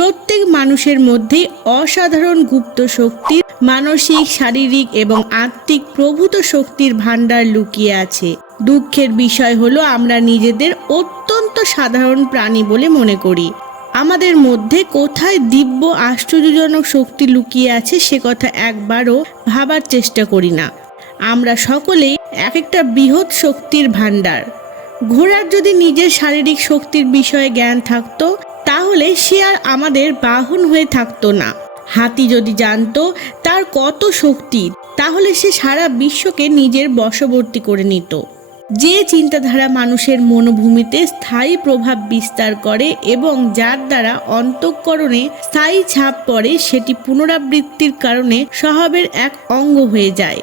প্রত্যেক মানুষের মধ্যে অসাধারণ গুপ্ত শক্তির মানসিক, শারীরিক এবং আত্মিক প্রভূত শক্তির ভাণ্ডার লুকিয়ে আছে। দুঃখের বিষয় হলো আমরা নিজেদের অত্যন্ত সাধারণ প্রাণী বলে মনে করি। আমাদের মধ্যে কোথায় দিব্য আশ্চর্যজনক শক্তি লুকিয়ে আছে সে কথা একবারও ভাবার চেষ্টা করি না। আমরা সকলেই এক একটা বৃহৎ শক্তির ভাণ্ডার। ঘোড়ার যদি নিজের শারীরিক শক্তির বিষয়ে জ্ঞান থাকতো তাহলে সে আর আমাদের বাহন হয়ে থাকতো না। হাতি যদি জানতো তার কত শক্তি, তাহলে সে সারা বিশ্বকে নিজের বশবর্তী করে নিত। যে চিন্তাধারা মানুষের মনোভূমিতে স্থায়ী প্রভাব বিস্তার করে এবং যার দ্বারা অন্তঃকরণে স্থায়ী ছাপ পড়ে, সেটি পুনরাবৃত্তির কারণে স্বভাবের এক অঙ্গ হয়ে যায়।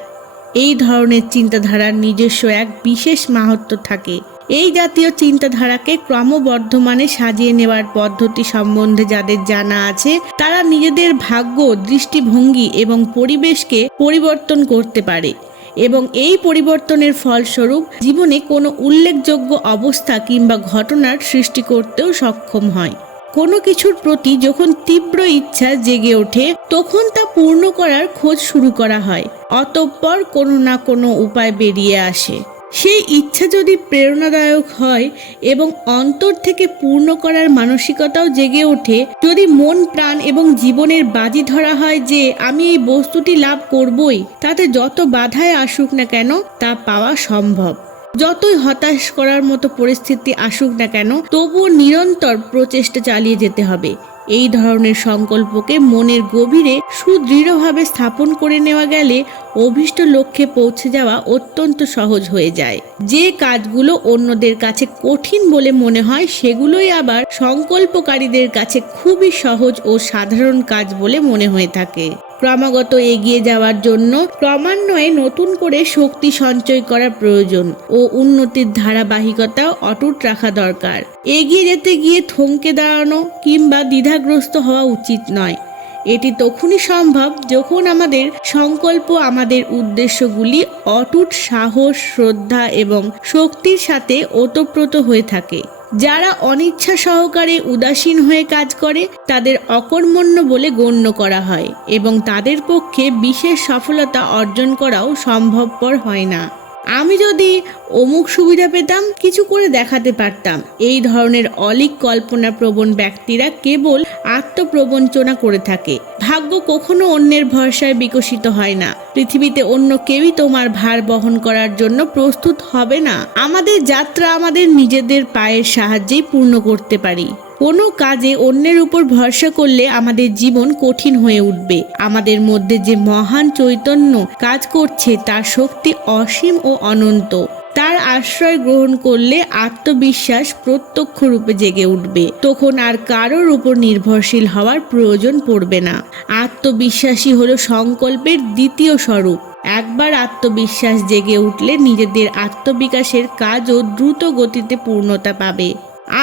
এই ধরনের চিন্তাধারার নিজস্ব এক বিশেষ মাহাত্ম থাকে। এই জাতীয় চিন্তাধারাকে ক্রমবর্ধমানে সাজিয়ে নেওয়ার পদ্ধতি সম্বন্ধে যাদের জানা আছে, তারা নিজেদের ভাগ্য, দৃষ্টিভঙ্গি এবং পরিবেশকে পরিবর্তন করতে পারে এবং এই পরিবর্তনের ফলস্বরূপ জীবনে কোনো উল্লেখযোগ্য অবস্থা কিংবা ঘটনার সৃষ্টি করতেও সক্ষম হয়। কোনো কিছুর প্রতি যখন তীব্র ইচ্ছা জেগে ওঠে, তখন তা পূর্ণ করার খোঁজ শুরু করা হয়, অতঃপর কোনো না কোনো উপায় বেরিয়ে আসে। সেই ইচ্ছা যদি প্রেরণাদায়ক হয় এবং অন্তর থেকে পূর্ণ করার মানসিকতাও জেগে ওঠে, যদি মন, প্রাণ এবং জীবনের বাজি ধরা হয় যে আমি এই বস্তুটি লাভ করবই, তাতে যত বাধায় আসুক না কেন তা পাওয়া সম্ভব। যতই হতাশ করার মতো পরিস্থিতি আসুক না কেন, তবুও নিরন্তর প্রচেষ্টা চালিয়ে যেতে হবে। এই ধরনের সংকল্পকে মনের গভীরে সুদৃঢ়ভাবে স্থাপন করে নেওয়া গেলে অভীষ্ট লক্ষ্যে পৌঁছে যাওয়া অত্যন্ত সহজ হয়ে যায়। যে কাজগুলো অন্যদের কাছে কঠিন বলে মনে হয়, সেগুলোই আবার সংকল্পকারীদের কাছে খুবই সহজ ও সাধারণ কাজ বলে মনে হয়ে থাকে। ক্রমাগত এগিয়ে যাওয়ার জন্য ক্রমান্বয়ে নতুন করে শক্তি সঞ্চয় করা প্রয়োজন ও উন্নতির ধারাবাহিকতা অটুট রাখা দরকার। এগিয়ে যেতে গিয়ে থমকে দাঁড়ানো কিংবা দ্বিধাগ্রস্ত হওয়া উচিত নয়। এটি তখনই সম্ভব যখন আমাদের সংকল্প আমাদের উদ্দেশ্যগুলি অটুট সাহস, শ্রদ্ধা এবং শক্তির সাথে ওতপ্রোত হয়ে থাকে। যারা অনিচ্ছা সহকারে উদাসীন হয়ে কাজ করে, তাদের অকর্মণ্য বলে গণ্য করা হয় এবং তাদের পক্ষে বিশেষ সফলতা অর্জন করাও সম্ভবপর হয় না। আমি যদি অমুক সুবিধা পেতাম, কিছু করে দেখাতে পারতাম। এই ধরনের অলিক কল্পনা প্রবণ ব্যক্তিরা কেবল আত্মপ্রবঞ্চনা করে থাকে। ভাগ্য কখনো অন্যের ভরসায় বিকশিত হয় না। পৃথিবীতে অন্য কেউই তোমার ভার বহন করার জন্য প্রস্তুত হবে না। আমাদের যাত্রা আমাদের নিজেদের পায়ের সাহায্যেই পূর্ণ করতে পারি। কোনো কাজে অন্যের উপর ভরসা করলে আমাদের জীবন কঠিন হয়ে উঠবে। আমাদের মধ্যে যে মহান চৈতন্য কাজ করছে, তার শক্তি অসীম ও অনন্ত। তার আশ্রয় গ্রহণ করলে আত্মবিশ্বাস প্রত্যক্ষ রূপে জেগে উঠবে। তখন আর কারোর উপর নির্ভরশীল হওয়ার প্রয়োজন পড়বে না। আত্মবিশ্বাসী হলো সংকল্পের দ্বিতীয় স্বরূপ। একবার আত্মবিশ্বাস জেগে উঠলে নিজেদের আত্মবিকাশের কাজও দ্রুত গতিতে পূর্ণতা পাবে।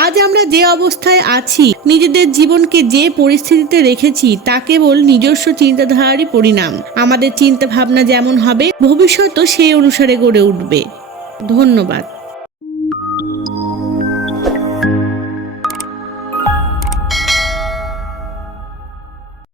আজ আমরা যে অবস্থায় আছি, নিজেদের জীবনকে যে পরিস্থিতিতে রেখেছি, তা কেবল নিজস্ব চিন্তাধারারই পরিণাম। আমাদের চিন্তা ভাবনা যেমন হবে ভবিষ্যতও সেই অনুসারে গড়ে উঠবে। ধন্যবাদ।